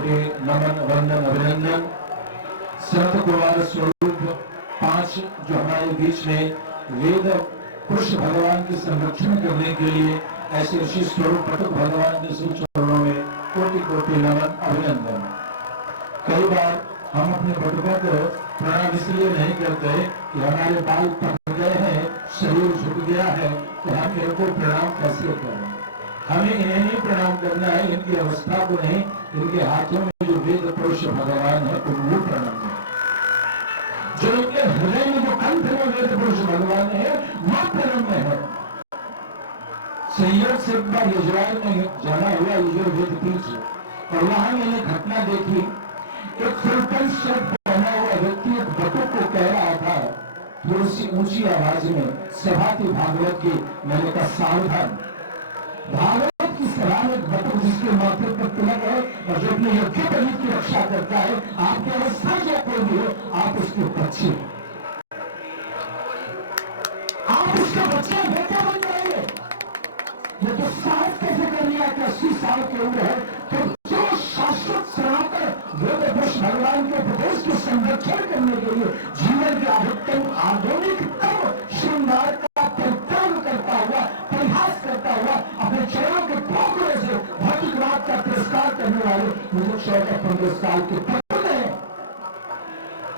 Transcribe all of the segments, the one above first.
कोटि नमन वंदन अभिनंदन। संत कुमार स्वरूप 5 जो हमारे बीच में वेद पुरुष भगवान के संरक्षण करने के लिए ऐसे ऋषि स्वरूप पटक भगवान के श्री चरणों में कोटि कोटि नमन अभिनंदन। कई बार हम अपने पटकों को प्रणाम इसलिए नहीं करते कि हमारे बाल पक गए हैं, शरीर झुक गया है, तो हम इनको प्रणाम कैसे करें। हमें इन्हें नहीं प्रणाम करना है, इनकी अवस्था को नहीं, इनके हाथों में जो वेद पुरुष भगवान है उनको प्रणाम है। जो इनके हृदय में जो कंठ में वेद पुरुष भगवान है वह प्रणम है। सैयद से एक बार इजराइल में जाना हुआ वेद पीठ, और वहां मैंने घटना देखी। एक फुलपेंट शर्ट पहना हुआ व्यक्ति एक बटुक को कह रहा था थोड़ी सी ऊंची आवाज में, सभा थी भागवत की। मैंने कहा सावधान, भागवत की सभा में बटुक जिसके माथे पर तिलक है और जो अपने यज्ञ बलि की रक्षा करता है, आपकी अवस्था जो कोई भी हो आप उसके बच्चे, आप उसके बच्चे बेटे बन जाएंगे। ये तो साहस कैसे कर लिया कि 80 साल की उम्र है, तो जो शाश्वत सनातन वेद पुरुष भगवान के उपदेश के संरक्षण करने के लिए जीवन के अधिकतम आधुनिकतम श्रृंगार का परित्याग करता हुआ, परिहास करता हुआ, अपने चरणों के ठोकरे से भौतिकवाद का तिरस्कार करने वाले मुझे 14-15 साल के पत्र हैं।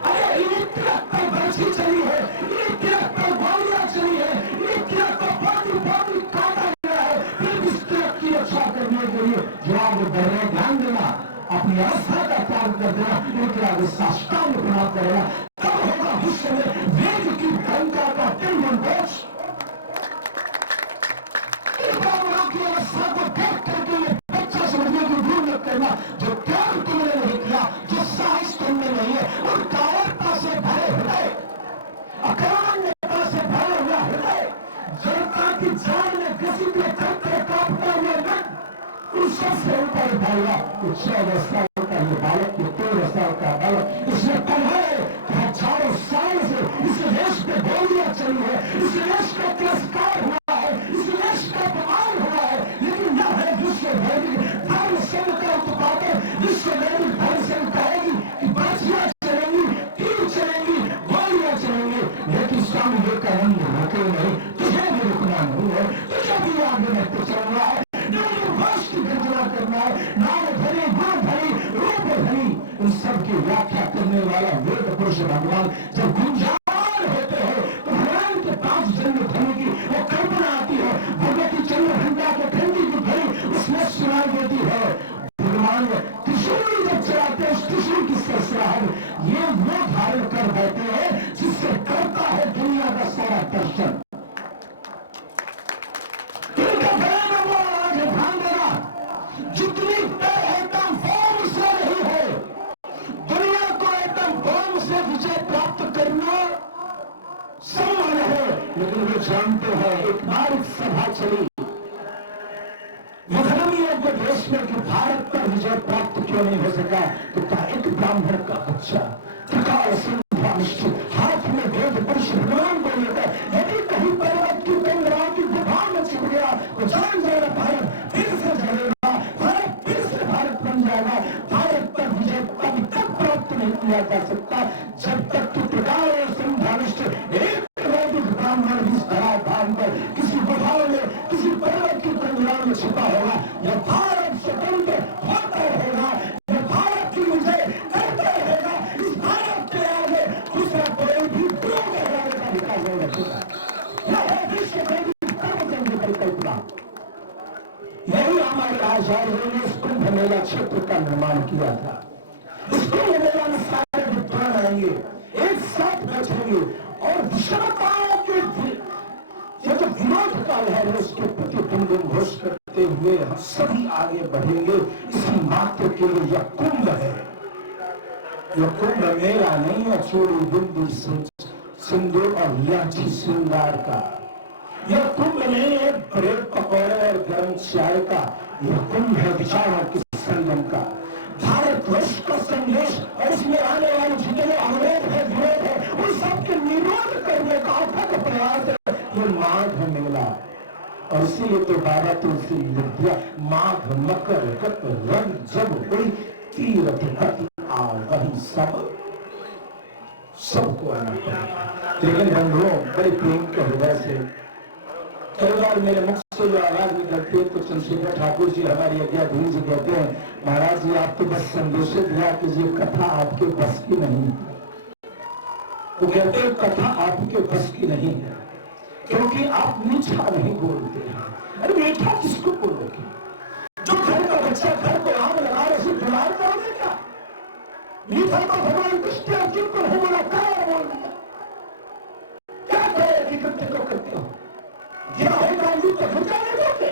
अरे इन्हें 73 बरसी चली है, इन्हें 73 गोलियां चली है, इन्हें 73 फाटी काटा गया है, फिर भी इस तिलक की रक्षा करने के लिए जो आगे बढ़ रहे ध्यान देना, अपनी अवस्था का त्याग कर देना, इनके आगे साष्टांग प्रणाम करेगा, तब होगा विश्व में वेद की गंगा का तिलमंडोष। की अवस्था को देख करके ये बच्चा समझने की भूल मत करना। जो त्याग तुमने नहीं किया, जो साहस तुमने नहीं है, और कायरता से भरे हृदय, अकारणता से भरे हुआ हृदय, जनता की जान में घसीट के चलते कांपता हुआ मन, उस सबसे ऊपर उठाएगा। 14 साल का ये बालक, ये 13 साल का बालक, इसने कहा है कि हजारों साल से इस देश पे गोलियां चली है, इस देश का तिरस्कार हुआ है, इस देश का अपमान हुआ है, लेकिन न है विश्व भैरी धर्म संघ का उत्पादन। विश्व भैरी धर्म संघ कहेगी कि बाजियां चलेंगी, तीर चलेंगी, गोलियां चलेंगी, लेकिन स्वामी विवेकानंद रुके नहीं। तुझे भी रुकना नहीं है, तुझे भी आगे बढ़ते चलना है, करना है, नाम भरी, गुण भरी, रूप भरी, इन सब की व्याख्या करने वाला वेद पुरुष भगवान जब गुंजान होते हैं तो भगवान के 5 जन्म धर्म की वो कल्पना आती है। भगवती चंद्रघंटा के ठंडी की घड़ी उसमें सुनाई देती है। भगवान त्रिशूल जब चलाते हैं, उस त्रिशूल की सरसराहट ये वो धारण कर बैठे हैं जिससे करता है दुनिया का सारा दर्शन। जितनी डर एकदम बम से नहीं है, दुनिया को एकदम बम से विजय प्राप्त करना संभव है, लेकिन वे जानते हैं एक बार सभा चली मधुबनी के देश में कि भारत पर विजय प्राप्त क्यों नहीं हो सका, तो क्या एक ब्राह्मण का बच्चा त्रिकाल संध्यानिष्ठ हाथ में वेद पुरुष भगवान को लेकर यदि कहीं पर्वत की कंदरा की गुफा में छिप गया तो जान जाएगा भारत फिर से जलेगा, भारत फिर से भारत बन जाएगा। भारत पर विजय तब तक प्राप्त नहीं किया जा सकता जब तक कि त्रिकाल संध्यानिष्ठ एक वैदिक ब्राह्मण भी धराधाम पर किसी गुफा में किसी पर्वत की कंदरा में छिपा होगा। यह भारत स्वतंत्र होता होगा, यह भारत की विजय करता रहेगा। इस भारत के आगे दूसरा कोई भी विकास नहीं रखेगा। यह है विश्व की परिकल्पना। यही हमारे आचार्यों ने इस कुंभ मेला क्षेत्र का निर्माण किया था। इस कुंभ मेला में सारे विद्वान आएंगे, एक साथ बैठेंगे और विषमताओं के ये जो विरोध काल है उसके प्रतिबिंब घोष करते हुए हम सभी आगे बढ़ेंगे। इसी मात्र के लिए यह कुंभ है। यह कुंभ मेला नहीं है चोरी बिंदु सिंदूर और लाठी श्रृंगार का। यह कुंभ नहीं है ब्रेड पकौड़े और गर्म चाय का। यह कुंभ है विचारों के संगम का, भारतवर्ष का संदेश और इसमें आने वाले जितने अवरोध है विरोध है उन सबके निरोध करने का अथक प्रयास है। ये माघ मेला, और इसीलिए तो बाबा तुलसी लिख दिया माघ मकर गत रंग जब हुई तीरथ गति आ वही सबको आना पड़ेगा। लेकिन बंधुओं, बड़े प्रेम के हृदय से कई बार मेरे मुख से जो आवाज निकलती है तो चंद्रशेखर ठाकुर जी हमारी आज्ञाधीन जी कहते हैं, महाराज जी आप तो बस संदेश दिया कि ये कथा आपके बस की नहीं है। वो कहते हैं कथा आपके बस की नहीं है क्योंकि आप मीठा नहीं बोलते हैं। अरे मीठा किसको बोलोगे? जो घर का बच्चा घर को आग लगा रहे उसे जुलार करोगे क्या? मीठा तो भगवान कृष्ण अर्जुन को नहीं बोला, क्या बोल दिया? क्या कहे कि कृत्य को करते हो? गाली तो घुटाने दोगे,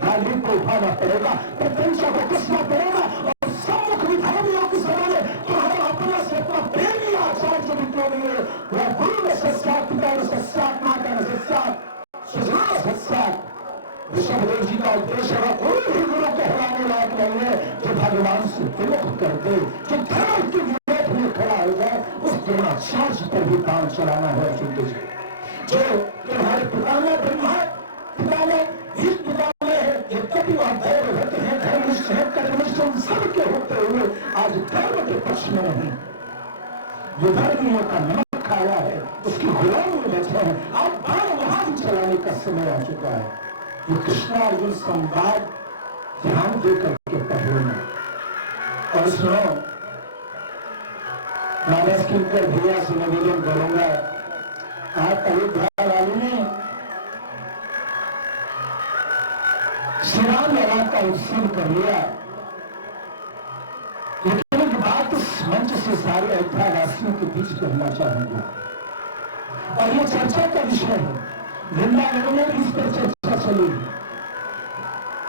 गाली को उठाना पड़ेगा, प्रशंसा को कसना पड़ेगा और सम्मुख विधानियों के सामने तुम्हारा अपना से अपना प्रेमी आचार्य से भी क्यों नहीं है, वह गुरु में सत्सात, पिता में सत्सात, माता में सत्सात, सुजना सत्सात। ऋषभदेव जी का उद्देश्य है कोई भी गुरु कहलाने लायक नहीं है जो भगवान से विमुख कर दे, जो धर्म के विरोध में खड़ा हो जाए, उस द्रोणाचार्य पर भी काम चलाना है। चिंता जी जो तुम्हारे पिता में ब्रह्मा है, पिता में इस पिता में है, यद्यपि वह दैवभक्त है, धर्मनिष्ठ है, कर्मनिष्ठ सबके होते हुए आज धर्म के पक्ष में नहीं, विधर्मियों का नमक खाया है, उसकी गुलामी में बैठे हैं। अब बाण वहां भी चलाने का समय आ चुका है। ये कृष्णार्जुन संवाद ध्यान देकर के पढ़ना और सुनो, मानस किंकर भैया से निवेदन करूंगा, आप अयोध्या वालों ने श्री राम लला का उत्सव कर लिया, लेकिन एक बात इस मंच से सारे अयोध्या वासियों के बीच कहना चाहूंगा और ये चर्चा का विषय है। वृंदावन में इस पर चर्चा चली,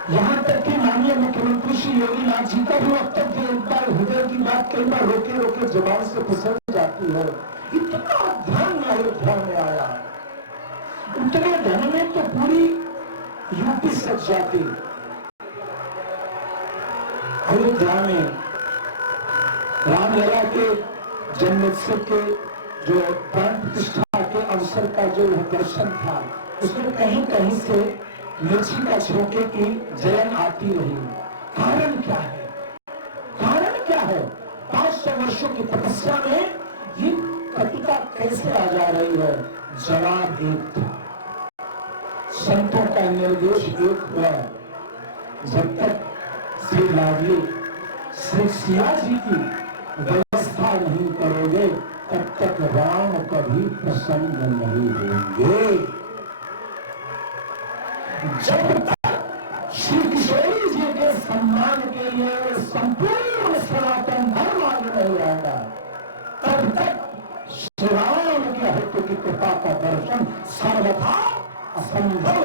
यहां तक कि माननीय मुख्यमंत्री श्री योगी नाथ जी का भी वक्तव्य एक बार हृदय की बात कई बार रोके रोके जबान से फिसल जाती है। इतना धन अयोध्या में आया, उतने धन में तो पूरी यूपी सज जाती। अयोध्या में रामलला के जन्मोत्सव के जो प्राण प्रतिष्ठा के अवसर का जो दर्शन था, उसमें कहीं कहीं से मिर्ची का छिलके की जलन आती रही। कारण क्या है? कारण क्या है? 500 वर्षों की तपस्या में ये कटिका कैसे आ जा रही है? जवाब एक था, संतों का निर्देश एक हुआ, जब तक श्री लाडली श्री सिया जी की व्यवस्था नहीं करोगे तब तक राम कभी प्रसन्न नहीं होंगे। जब तक श्री किशोरी जी के सम्मान के लिए संपूर्ण सनातन धर्म आगे नहीं आएगा, तब तक श्री राम के हित की कृपा का दर्शन सर्वथा असंभव।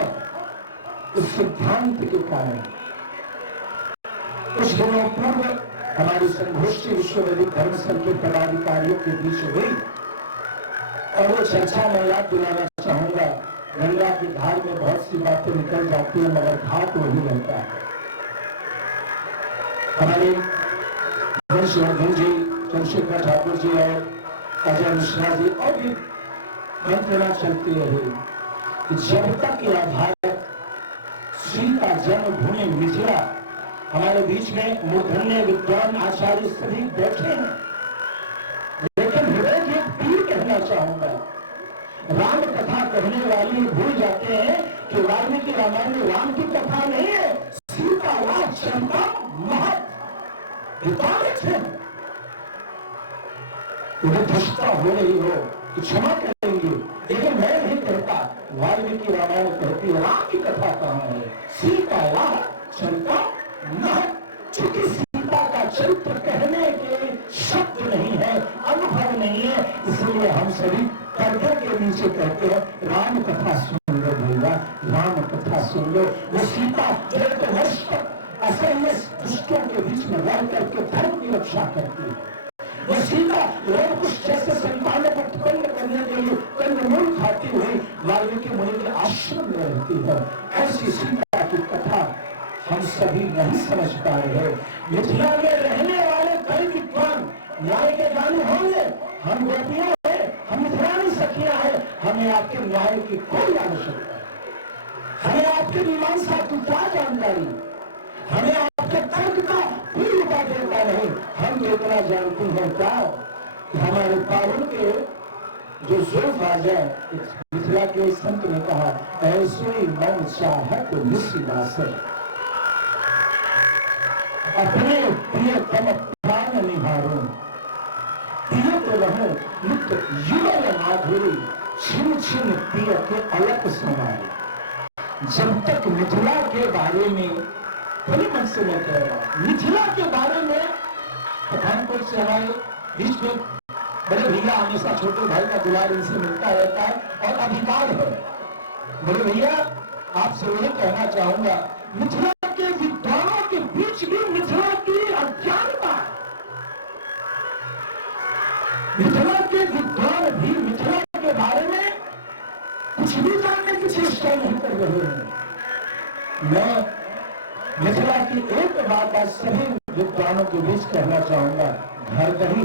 इस सिद्धांत के कारण कुछ दिनों पूर्व हमारी संगोष्ठी विश्व वैदिक धर्म संघ के पदाधिकारियों के बीच हुई और वो चर्चा मैं याद दिलाना चाहूंगा। गंगा की धार में बहुत सी बातें निकल जाती है मगर घाट वही रहता है। हमारे हर्षवर्धन जी, चंद्रशेखर ठाकुर जी और अजय मिश्रा जी और भी मंत्रणा चलती रही कि जब तक यह भारत सीता जन्मभूमि मिथिला, हमारे बीच में मूर्धन्य विद्वान आचार्य सभी बैठे हैं, लेकिन हृदय की एक पीर कहना चाहूंगा। राम कथा कहने वाले भूल जाते हैं कि वाल्मीकि रामायण में राम की कथा नहीं है, सीता राज चंपा महत विद्वान है। उन्हें धृष्टा हो रही हो तो क्षमा करेंगे, लेकिन मैं नहीं कहता। वाल्मीकि रामायण कहती है राम की कथा कहां है? सीता राज चंपा महत। चूंकि सीता का चरित्र कहने के शब्द नहीं है, अनुभव नहीं है, इसलिए हम सभी पर्दे के नीचे कहते हैं राम कथा सुन लो भैया, राम कथा सुन लो। वो सीता जो एक वर्ष तक असह्य दुष्टों के बीच में रह करके धर्म की रक्षा करती है। वो सीता लोग कुछ जैसे संतानों को उत्पन्न करने के लिए कंदमूल खाती हुई वाल्मीकि मुनि के आश्रम में रहती है। ऐसी सीता की कथा हम सभी नहीं समझ पा रहे। मिथिला में रहने वाले कई विद्वान न्याय के ज्ञानी होंगे, हम गोपियां हैं, हम मिथिलानी सखियां हैं, हमें आपके न्याय की कोई आवश्यकता नहीं। हमें आपकी मीमांसा की क्या जानकारी, हमें आपके तर्क का कोई उपाय देता नहीं। हम तो इतना जानते हैं क्या कि हमारे पावन के जो जोफ आ जाए, मिथिला के संत ने कहा, ऐसे मन चाहत निस्वासर, अपने प्रियतम प्राण निहारो, प्रिय तो रहो नित्य युगल माधुरी, छिन छिन प्रिय के अलग समाये। जब तक मिथिला के बारे में, बड़े मन से मैं कह रहा हूं, मिथिला के बारे में पठानकोट से हमारे बीच में बड़े भैया हमेशा छोटे भाई का दुलार इनसे मिलता रहता है और अधिकार है। बड़े भैया आपसे यही कहना चाहूंगा, मिथिला के विद्वानों के बीच भी मिथिला की अज्ञानता, मिथिला के विद्वान भी मिथिला के बारे में कुछ भी जानने की चेष्टा नहीं कर रहे हैं। मैं मिथिला की एक बात आज सभी विद्वानों के बीच कहना चाहूंगा, घर दही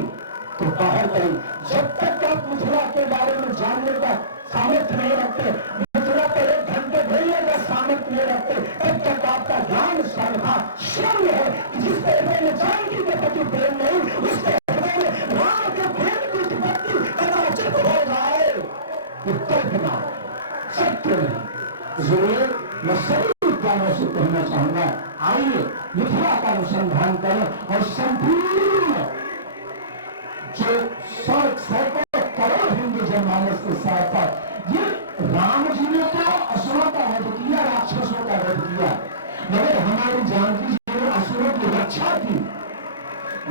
तो बाहर दही। जब तक आप मिथिला के बारे में जानने का सामर्थ्य नहीं रखते, मिथिला पर 1 घंटे भेजने का सामर्थ्य नहीं रखते, तब तक आपका ज्ञान श्रद्धा शून्य है। जिसके हृदय में जानकी के प्रति प्रेम नहीं, उसके हृदय में राम के प्रेम की उत्पत्ति कदाचित हो जाए, उत्तर ना सत्य नहीं। इसलिए मैं सभी विद्वानों से कहना चाहूंगा, आइए मिथिला का अनुसंधान करें और संपूर्ण जो 100 करोड़ हिंदू जनमानस के साथ साथ, ये राम जी ने तो असुरों का वध किया, राक्षसों का वध किया, मगर हमारी जानकी जी ने असुरों की रक्षा की।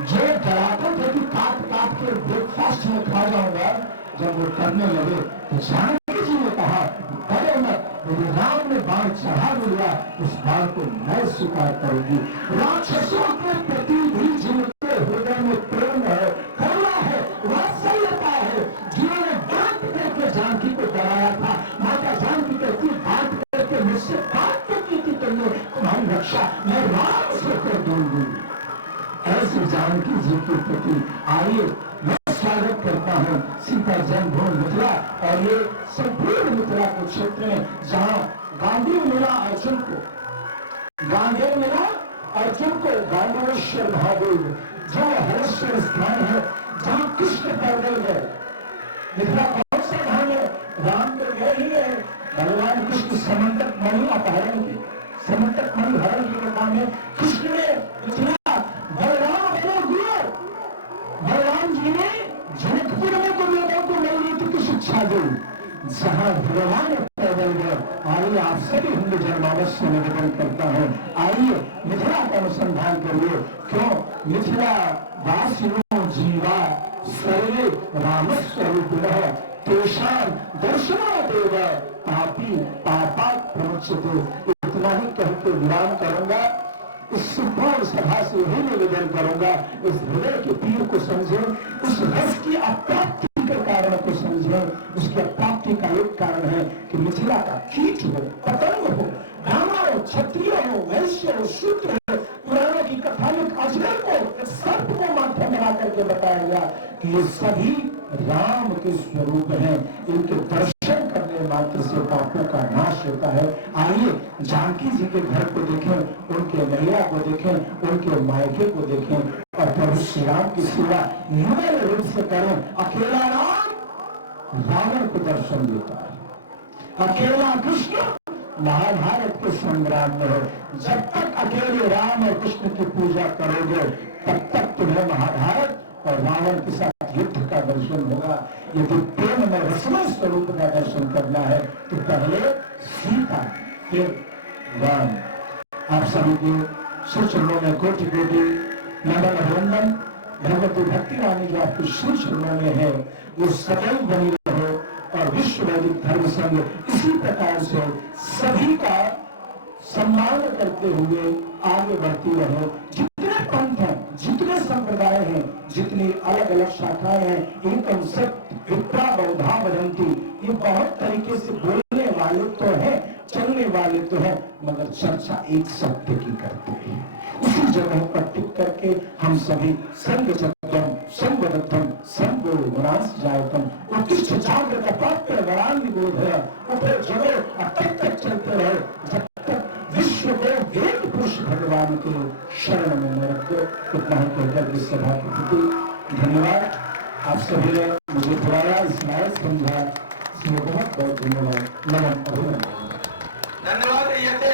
जो डराते थे कि काट काट के ब्रेकफास्ट में खा जाऊंगा, जब वो करने लगे तो जानकी जी ने कहा, डरे मत, मेरे राम ने बाण चढ़ा दिया, उस बाण को मैं स्वीकार करूंगी। राक्षसों के प्रति भी जिनके हृदय में प्रेम है, करुणा है, वात्सल्यता है, जिन्होंने बात करके जानकी को डराया था, माता जानकी कहती, बात करके मुझसे बात क्यों की थी तुमने, तुम्हारी रक्षा मैं राम से कर दूंगी। ऐसे जानकी जी के प्रति आइए मैं स्वागत करता हूं सीता जन्मभूमि मिथिला और ये संपूर्ण मिथिला के क्षेत्र में, जहां गांडीव मिला अर्जुन को, गांडीव मिला अर्जुन को, गांडीवेश्वर महादेव जो हरेश्वर स्थान है, जहां कृष्ण पैदल गए। मिथिला कौन सा धाम है? राम तो गए ही है, भगवान कृष्ण समंतक मणि अपहरण की, समंतक मणि हरण की कथा में कृष्ण ने मिथिला बलराम भगवान जी ने जनकपुर में तो लोगों को नई नीति की शिक्षा दी, जहां भगवान पैदल गए। आइए आप सभी हिंदू जनमानस से निवेदन करता हूं, आइए मिथिला का अनुसंधान करिए। क्यों? मिथिला वासिनो जीवा सर्वे रामस्वरूपिणः तेषां दर्शनादेव पापी पापात् प्रमुच्यते। इतना ही कहकर विराम करूंगा। इस संपूर्ण सभा से यही निवेदन करूंगा, इस हृदय के पीर को समझें, उस रस की अप्राप्ति के कारण को समझें। उसकी अप्राप्ति का एक कारण है कि मिथिला का कीट हो, पतंग हो, ब्राह्मण हो, क्षत्रिय हो, वैश्य हो, शूद्र हो, पुराणों की कथा में अजगर को, सर्प को माथा बना करके बताया गया कि ये सभी राम के स्वरूप हैं। इनके दर्शन करने मात्र से पापों का नाश होता है। आइए जानकी जी के घर को देखें, उनके नैया को देखें, उनके मायके को देखें और प्रभु श्री राम की सेवा युगल रूप से करें। अकेला राम रावण को दर्शन देता है, अकेला कृष्ण महाभारत के संग्राम में है। जब तक अकेले राम और कृष्ण की पूजा करोगे, तब तक तुम्हें महाभारत और रावण के साथ युद्ध का दर्शन होगा। यदि प्रेम में रसमय स्वरूप का दर्शन करना है तो पहले सीता फिर राम। आप सभी के श्री में कोटि कोटि नमन अभिनंदन। भगवती भक्ति रानी जो आपके श्री में है, वो सदैव बनी रहो और विश्व वैदिक धर्म संघ इसी प्रकार से सभी का सम्मान करते हुए आगे बढ़ती रहे। जितने पंथ हैं, जितने संप्रदाय हैं, जितनी अलग अलग शाखाएं हैं, इनकम सत्य विप्रा बहुधा वदंती, ये बहुत तरीके से बोलने वाले तो हैं, चलने वाले तो हैं, मगर चर्चा एक सत्य की करते हैं। उसी जगह पर टिक करके हम सभी संग चतुरम संगबद्धम संगो वरांस जायतम उत्तिष्ठ जागृत प्राप्य वरान निबोध है, ऊपर जगह अब तक चलते रहे जब तक विश्व को वेद पुरुष भगवान के धन्यवाद। आप सभी ने मुझे बुलाया, इस लायक समझा, इसमें बहुत बहुत धन्यवाद। नमन अभिनंदन। धन्यवाद।